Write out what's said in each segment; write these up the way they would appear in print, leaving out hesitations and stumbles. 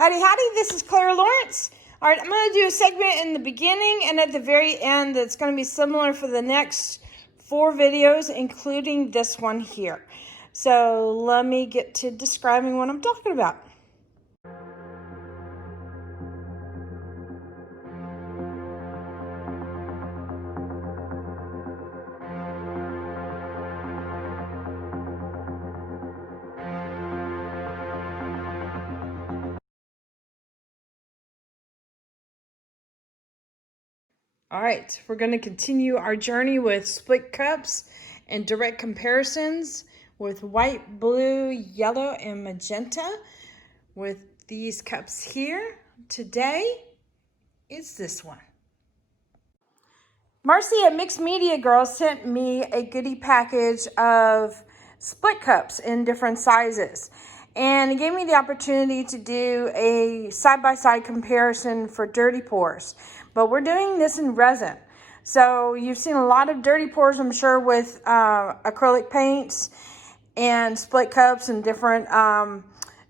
Howdy, howdy, this is Clara Lawrence. All right, I'm going to do a segment in the beginning and at the very end that's going to be similar for the next 4 videos, including this one here. So let me get to describing what I'm talking about. All right, we're going to continue our journey with split cups and direct comparisons with white, blue, yellow, and magenta with these cups here. Today is this one. Marcy at Mixed Media Girl sent me a goodie package of split cups in different sizes. And it gave me the opportunity to do a side-by-side comparison for dirty pours. But we're doing this in resin. So you've seen a lot of dirty pours, I'm sure, with acrylic paints and split cups and different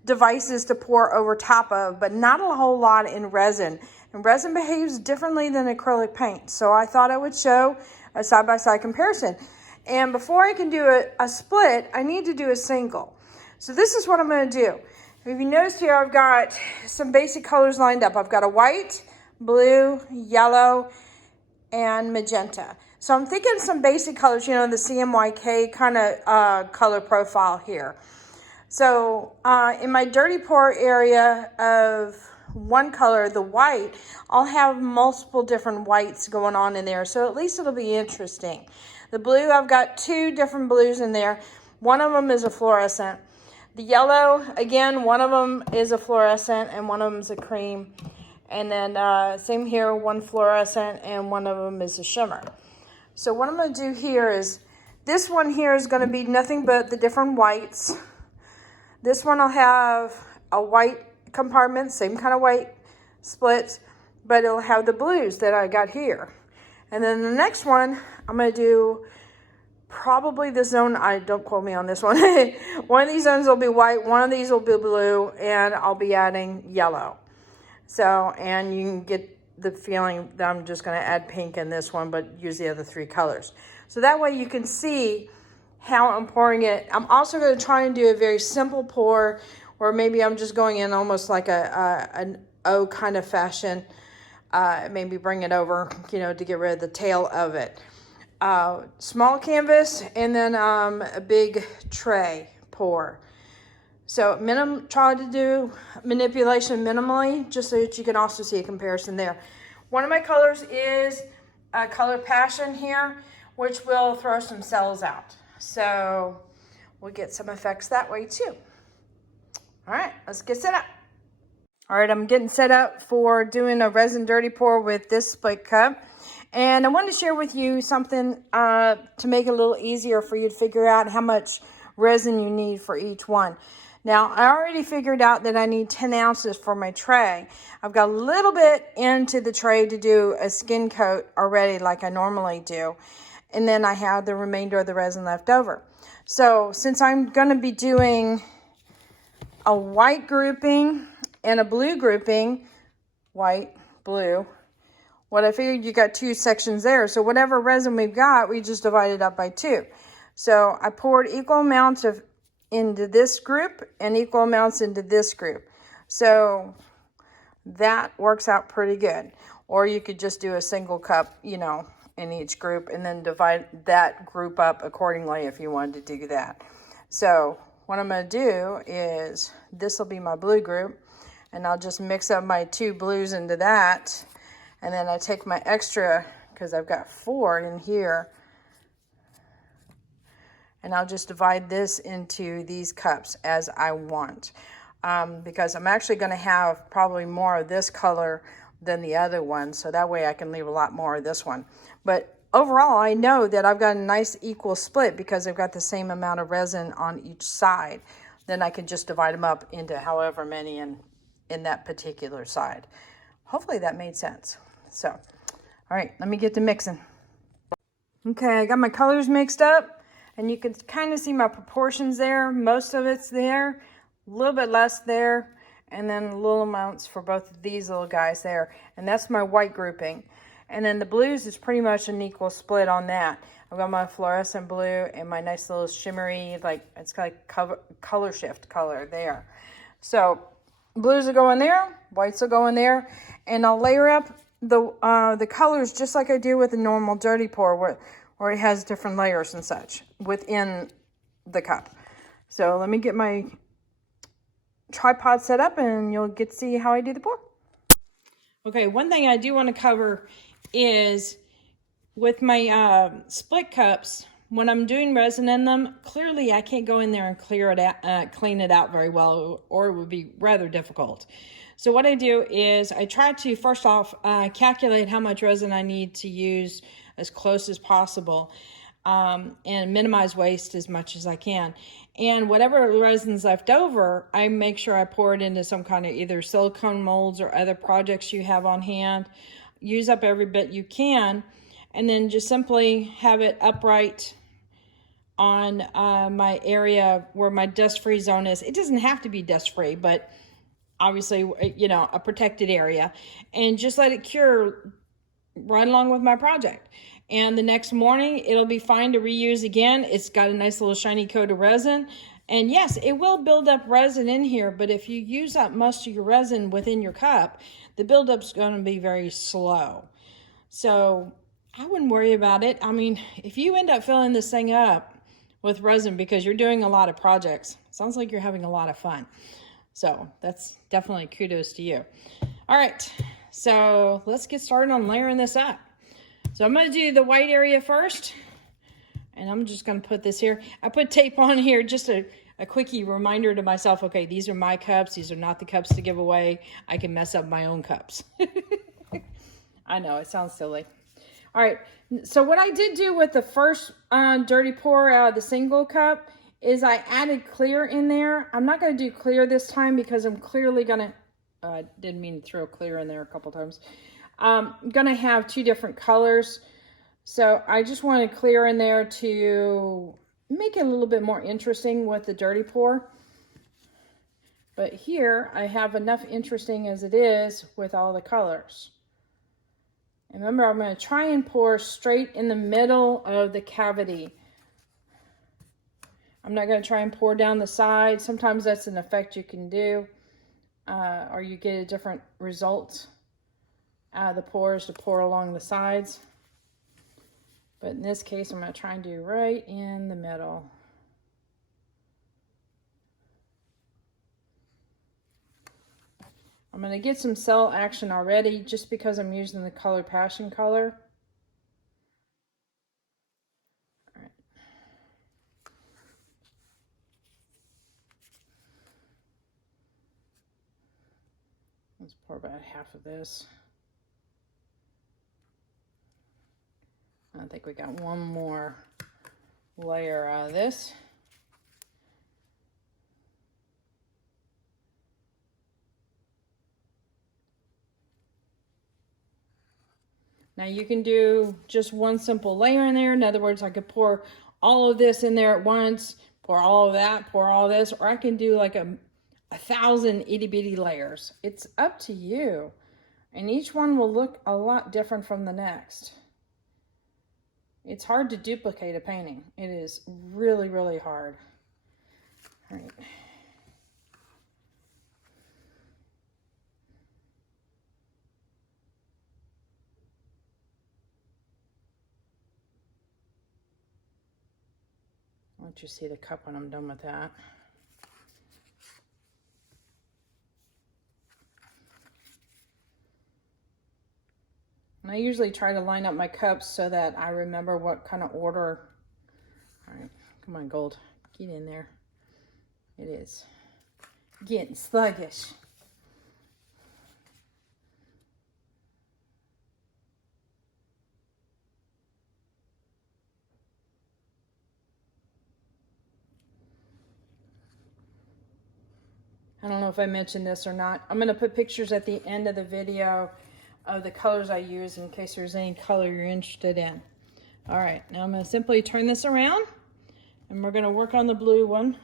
devices to pour over top of, but not a whole lot in resin. And resin behaves differently than acrylic paint. So I thought I would show a side-by-side comparison. And before I can do a split, I need to do a single. So this is what I'm going to do. If you notice here, I've got some basic colors lined up. I've got a white, blue, yellow, and magenta. So I'm thinking some basic colors, you know, the CMYK kind of color profile here. So in my dirty pour area of one color, the white, I'll have multiple different whites going on in there. So at least it'll be interesting. The blue, I've got 2 different blues in there. One of them is a fluorescent. The yellow, again, one of them is a fluorescent and one of them is a cream. And then same here, one fluorescent and one of them is a shimmer. So what I'm going to do here is, this one here is going to be nothing but the different whites. This one will have a white compartment, same kind of white splits, but it'll have the blues that I got here. And then the next one, I'm going to do probably the zone, don't quote me on this one. One of these zones will be white, one of these will be blue, and I'll be adding yellow. So, and you can get the feeling that I'm just going to add pink in this one, but use the other 3 colors. So that way you can see how I'm pouring it. I'm also going to try and do a very simple pour, or maybe I'm just going in almost like an O kind of fashion. Maybe bring it over, you know, to get rid of the tail of it. Small canvas and then a big tray pour. So try to do manipulation minimally, just so that you can also see a comparison there. One of my colors is a color Passion here, which will throw some cells out. So we'll get some effects that way too. All right, let's get set up. All right, I'm getting set up for doing a resin dirty pour with this split cup. And I wanted to share with you something to make it a little easier for you to figure out how much resin you need for each one. Now, I already figured out that I need 10 ounces for my tray. I've got a little bit into the tray to do a skin coat already like I normally do. And then I have the remainder of the resin left over. So since I'm going to be doing a white grouping and a blue grouping, white, blue, what I figured, you got 2 sections there. So whatever resin we've got, we just divide it up by 2. So I poured equal amounts into this group and equal amounts into this group. So that works out pretty good. Or you could just do a single cup, you know, in each group and then divide that group up accordingly if you wanted to do that. So what I'm going to do is, this will be my blue group, and I'll just mix up my 2 blues into that. And then I take my extra, because I've got 4 in here, and I'll just divide this into these cups as I want. Because I'm actually going to have probably more of this color than the other one, so that way I can leave a lot more of this one. But overall, I know that I've got a nice equal split because I've got the same amount of resin on each side. Then I can just divide them up into however many in that particular side. Hopefully that made sense. So, all right, let me get to mixing. Okay, I got my colors mixed up, and you can kind of see my proportions there. Most of it's there, a little bit less there, and then little amounts for both of these little guys there. And that's my white grouping. And then the blues is pretty much an equal split on that. I've got my fluorescent blue and my nice little shimmery, like it's got like color shift color there. So blues will go in there, whites will go in there, and I'll layer up the colors just like I do with a normal dirty pour where it has different layers and such within the cup. So let me get my tripod set up and you'll get to see how I do the pour. Okay, one thing I do want to cover is with my split cups, when I'm doing resin in them, clearly I can't go in there and clean it out very well, or it would be rather difficult. So what I do is I try to first off calculate how much resin I need to use as close as possible, and minimize waste as much as I can. And whatever resin's left over, I make sure I pour it into some kind of either silicone molds or other projects you have on hand. Use up every bit you can, and then just simply have it upright on my area where my dust-free zone is. It doesn't have to be dust-free, but obviously, you know, a protected area. And just let it cure right along with my project. And the next morning, it'll be fine to reuse again. It's got a nice little shiny coat of resin. And yes, it will build up resin in here, but if you use up most of your resin within your cup, the buildup's going to be very slow. So I wouldn't worry about it. I mean, if you end up filling this thing up with resin because you're doing a lot of projects, sounds like you're having a lot of fun. So that's definitely kudos to you. All right, so let's get started on layering this up. So I'm going to do the white area first, and I'm just going to put this here. I put tape on here, just a quickie reminder to myself, okay, these are my cups. These are not the cups to give away. I can mess up my own cups. I know, it sounds silly. All right, so what I did do with the first dirty pour out of the single cup is I added clear in there. I'm not going to do clear this time because I'm clearly going to, didn't mean to throw clear in there a couple times. I'm going to have two different colors. So I just wanted clear in there to make it a little bit more interesting with the dirty pour. But here I have enough interesting as it is with all the colors. And remember, I'm going to try and pour straight in the middle of the cavity. I'm not going to try and pour down the side. Sometimes that's an effect you can do, or you get a different result out of the pours to pour along the sides. But in this case, I'm going to try and do right in the middle. I'm going to get some cell action already just because I'm using the color Passion color. All right. Let's pour about half of this. I think we got one more layer out of this. Now you can do just one simple layer in there. In other words, I could pour all of this in there at once, pour all of that, pour all this, or I can do like a 1,000 itty bitty layers. It's up to you. And each one will look a lot different from the next. It's hard to duplicate a painting. It is really, really hard. All right. I'll let you see the cup when I'm done with that. And I usually try to line up my cups so that I remember what kind of order. All right, come on, gold, get in there. It is getting sluggish. I don't know if I mentioned this or not. I'm going to put pictures at the end of the video of the colors I use in case there's any color you're interested in. All right, now I'm going to simply turn this around and we're going to work on the blue one.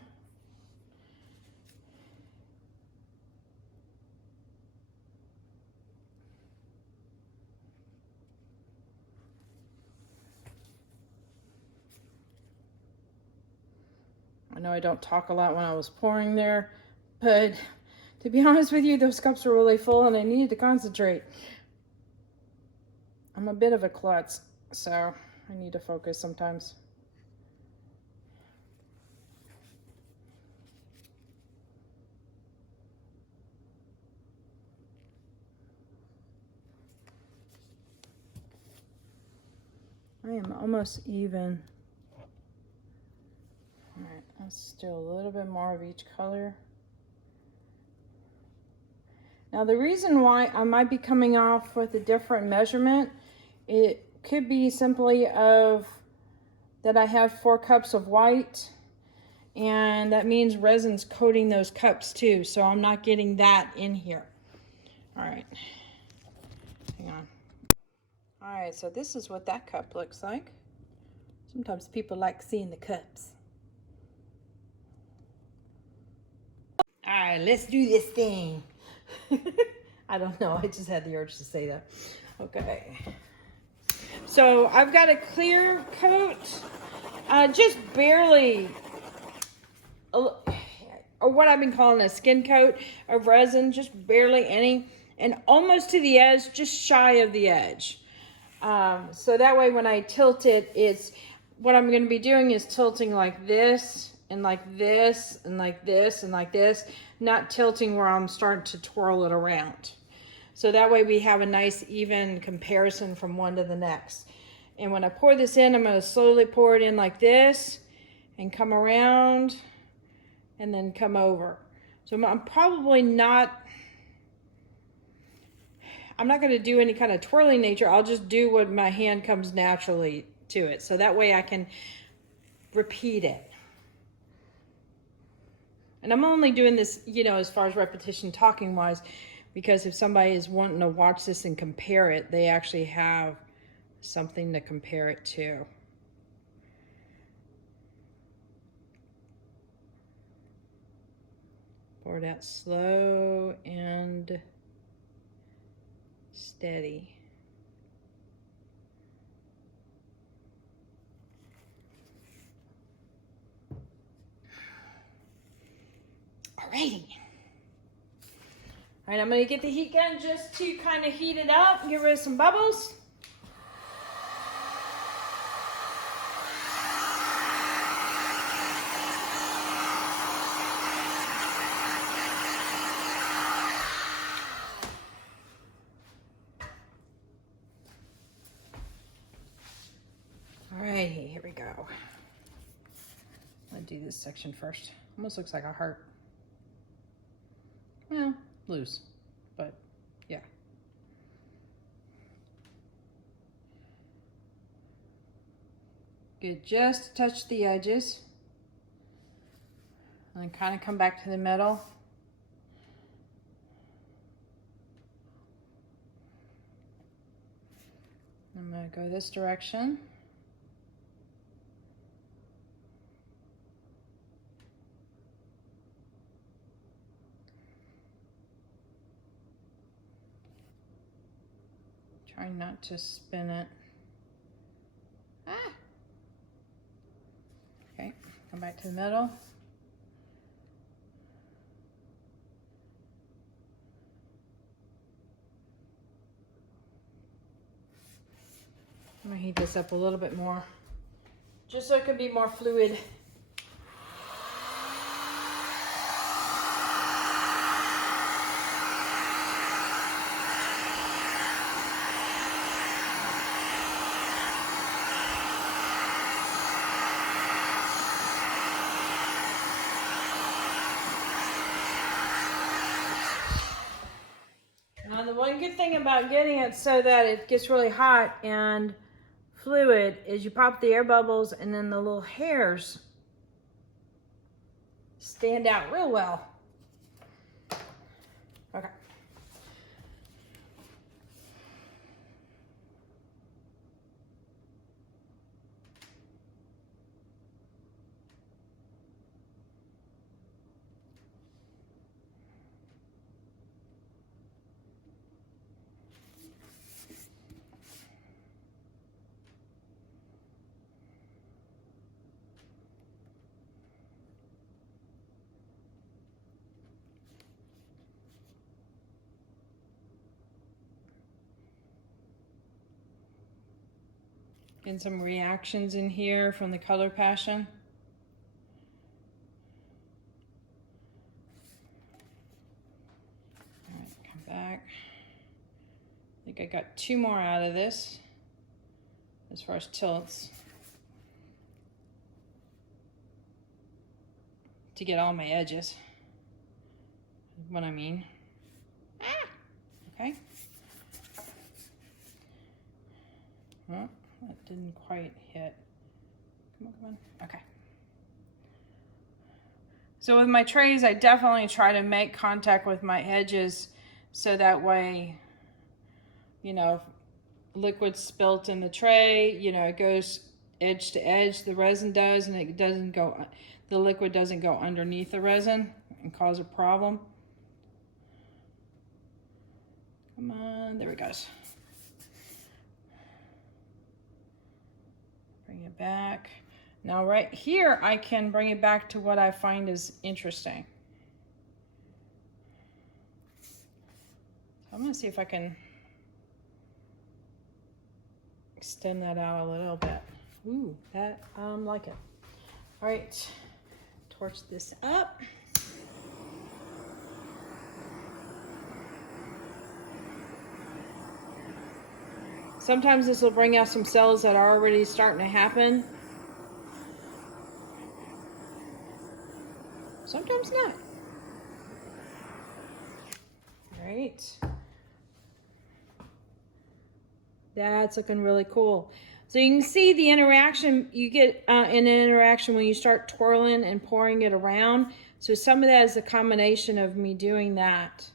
I know I don't talk a lot when I was pouring there, but to be honest with you, those cups were really full and I needed to concentrate. I'm a bit of a klutz, so I need to focus sometimes. I am almost even. All right, let's do a little bit more of each color. Now the reason why I might be coming off with a different measurement, it could be simply of that I have 4 cups of white, and that means resin's coating those cups too, so I'm not getting that in here. All right, hang on. All right, so this is what that cup looks like. Sometimes people like seeing the cups. All right, let's do this thing. I don't know, I just had the urge to say that. Okay. So I've got a clear coat, just barely, or what I've been calling a skin coat of resin, just barely any, and almost to the edge, just shy of the edge. So that way when I tilt it, it's, what I'm going to be doing is tilting like this, and like this, and like this, and like this, not tilting where I'm starting to twirl it around. So that way we have a nice even comparison from one to the next. And when I pour this in, I'm going to slowly pour it in like this, and come around, and then come over. So I'm probably not, I'm not going to do any kind of twirling nature. I'll just do what my hand comes naturally to it. So that way I can repeat it. And I'm only doing this, you know, as far as repetition talking wise, because if somebody is wanting to watch this and compare it, they actually have something to compare it to. Pour it out slow and steady. Alrighty. All right, I'm going to get the heat gun just to kind of heat it up, get rid of some bubbles. Alrighty, here we go. I'm going to do this section first. Almost looks like a heart. Well, loose, but yeah. Good, just touch the edges. And then kind of come back to the middle. I'm going to go this direction. Try not to spin it. Ah! Okay, come back to the middle. I'm gonna heat this up a little bit more, just so it can be more fluid. Now the one good thing about getting it so that it gets really hot and fluid is you pop the air bubbles and then the little hairs stand out real well. Okay. Getting some reactions in here from the color passion. All right, come back. I think I got 2 more out of this as far as tilts to get all my edges. What I mean. Okay. Well, that didn't quite hit. Come on, come on. Okay. So with my trays, I definitely try to make contact with my edges so that way, you know, liquid spilt in the tray, you know, it goes edge to edge, the resin does, and it doesn't go, the liquid doesn't go underneath the resin and cause a problem. Come on, there it goes. Bring it back. Now right here, I can bring it back to what I find is interesting. I'm gonna see if I can extend that out a little bit. Ooh, that, like it. All right, torch this up. Sometimes this will bring out some cells that are already starting to happen. Sometimes not. All right. That's looking really cool. So you can see the interaction, you get an interaction when you start twirling and pouring it around. So some of that is a combination of me doing that.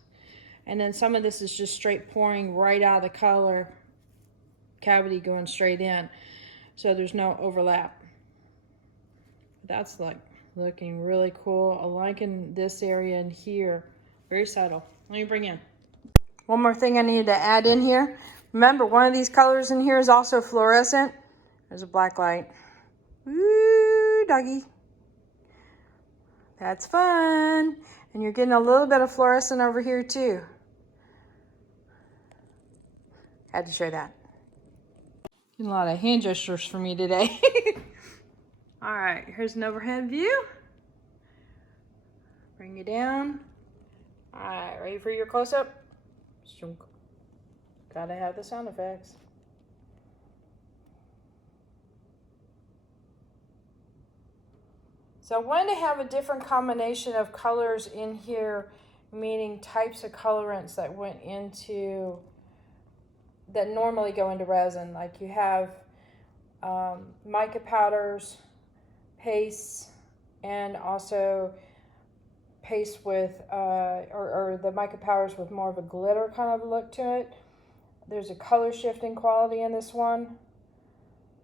And then some of this is just straight pouring right out of the color cavity going straight in. So there's no overlap. That's like looking really cool. I'm liking this area in here. Very subtle. Let me bring in. One more thing I need to add in here. Remember, one of these colors in here is also fluorescent. There's a black light. Woo, doggy. That's fun. And you're getting a little bit of fluorescent over here too. Had to show that. Getting a lot of hand gestures for me today. All right, here's an overhead view. Bring it down. All right, ready for your close-up? Gotta have the sound effects. So I wanted to have a different combination of colors in here, meaning types of colorants that went into, that normally go into resin. Like you have mica powders, pastes, and also paste with, or the mica powders with more of a glitter kind of look to it. There's a color shifting quality in this one.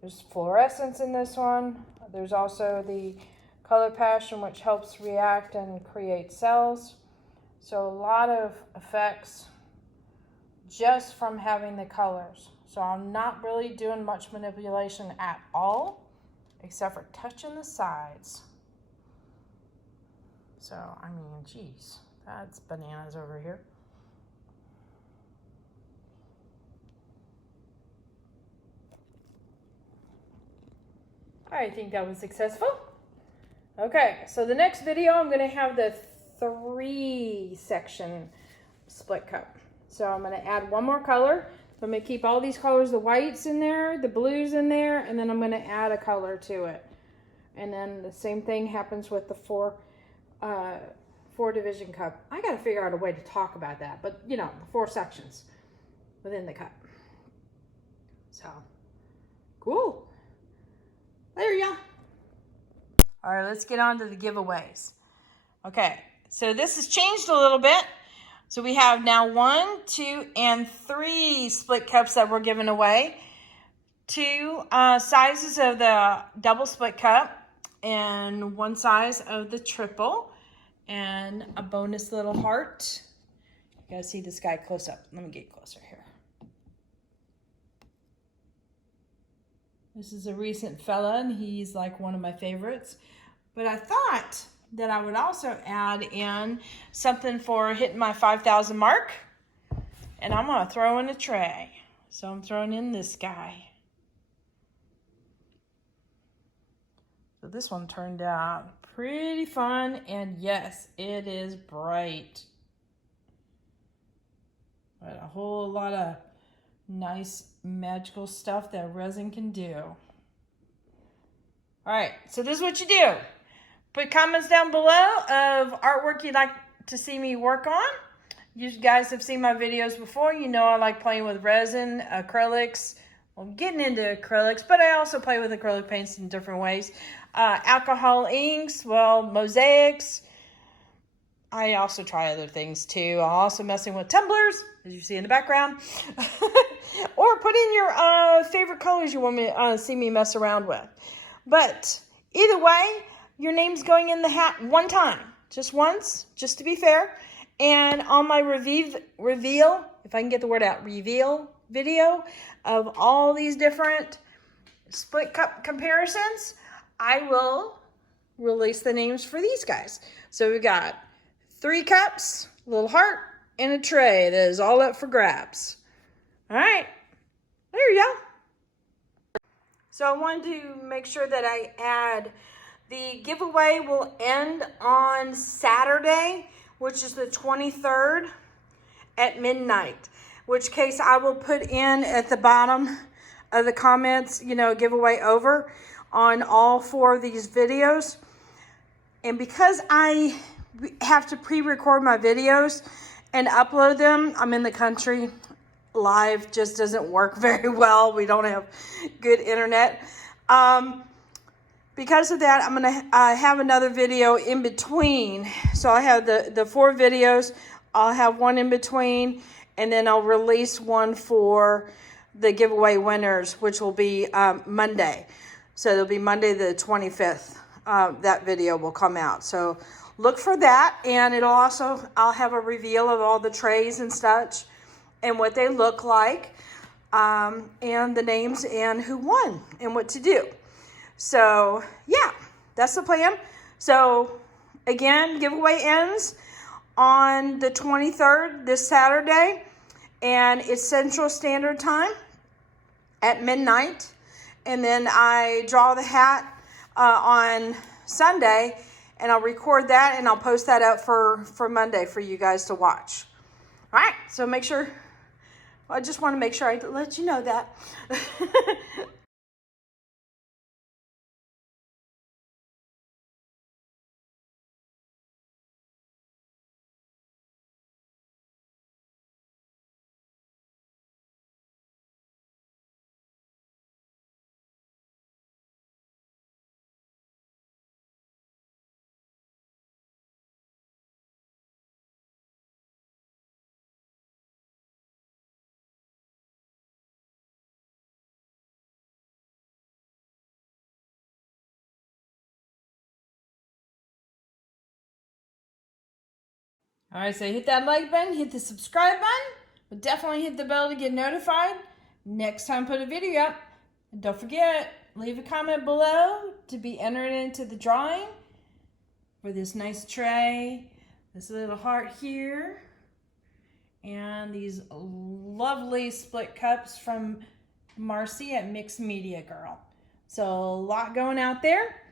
There's fluorescence in this one. There's also the color passion, which helps react and create cells. So a lot of effects just from having the colors. So I'm not really doing much manipulation at all, except for touching the sides. So, I mean, geez, that's bananas over here. I think that was successful. Okay, so the next video, I'm gonna have the 3-section split cup. So I'm gonna add one more color. I'm gonna keep all these colors, the whites in there, the blues in there, and then I'm gonna add a color to it. And then the same thing happens with the 4 division cup. I gotta figure out a way to talk about that, but you know, the 4 sections within the cup. So, cool. There you go. All right, let's get on to the giveaways. Okay, so this has changed a little bit. So we have now 1, 2, and 3 split cups that we're giving away. 2 sizes of the double split cup and 1 size of the triple, and a bonus little heart. You gotta see this guy close up. Let me get closer here. This is a recent fella, and he's like one of my favorites. But I thought that I would also add in something for hitting my 5,000 mark. And I'm gonna throw in a tray. So I'm throwing in this guy. So this one turned out pretty fun, and yes, it is bright. But a whole lot of nice magical stuff that resin can do. All right, so this is what you do. Put comments down below of artwork you'd like to see me work on. You guys have seen my videos before. You know I like playing with resin, acrylics. Well, I'm getting into acrylics, but I also play with acrylic paints in different ways. Alcohol inks, well, mosaics. I also try other things too. I'm also messing with tumblers, as you see in the background. Or put in your favorite colors you want me to see me mess around with. But either way, your name's going in the hat one time. Just once, just to be fair. And on my reveal, if I can get the word out, reveal video of all these different split cup comparisons, I will release the names for these guys. So we got 3 cups, a little heart, and a tray that is all up for grabs. All right, there you go. So I wanted to make sure that I add, the giveaway will end on Saturday, which is the 23rd at midnight, which case I will put in at the bottom of the comments, you know, giveaway over on all 4 of these videos. And because I have to pre-record my videos and upload them, I'm in the country. Live just doesn't work very well. We don't have good internet. Because of that, I'm going to have another video in between. So I have the 4 videos. I'll have one in between, and then I'll release one for the giveaway winners, which will be Monday. So it'll be Monday the 25th. That video will come out. So look for that, and I'll have a reveal of all the trays and such and what they look like, and the names and who won and what to do. So yeah, that's the plan. So again, giveaway ends on the 23rd, this Saturday, and it's Central Standard Time at midnight. And then I draw the hat on Sunday, and I'll record that and I'll post that up for Monday for you guys to watch. All right, so make sure, I just want to make sure I let you know that. All right, so hit that like button, hit the subscribe button, but definitely hit the bell to get notified next time I put a video up. And don't forget, leave a comment below to be entered into the drawing for this nice tray, this little heart here, and these lovely split cups from Marcy at Mixed Media Girl. So a lot going out there.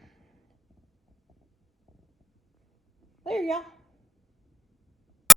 There you go.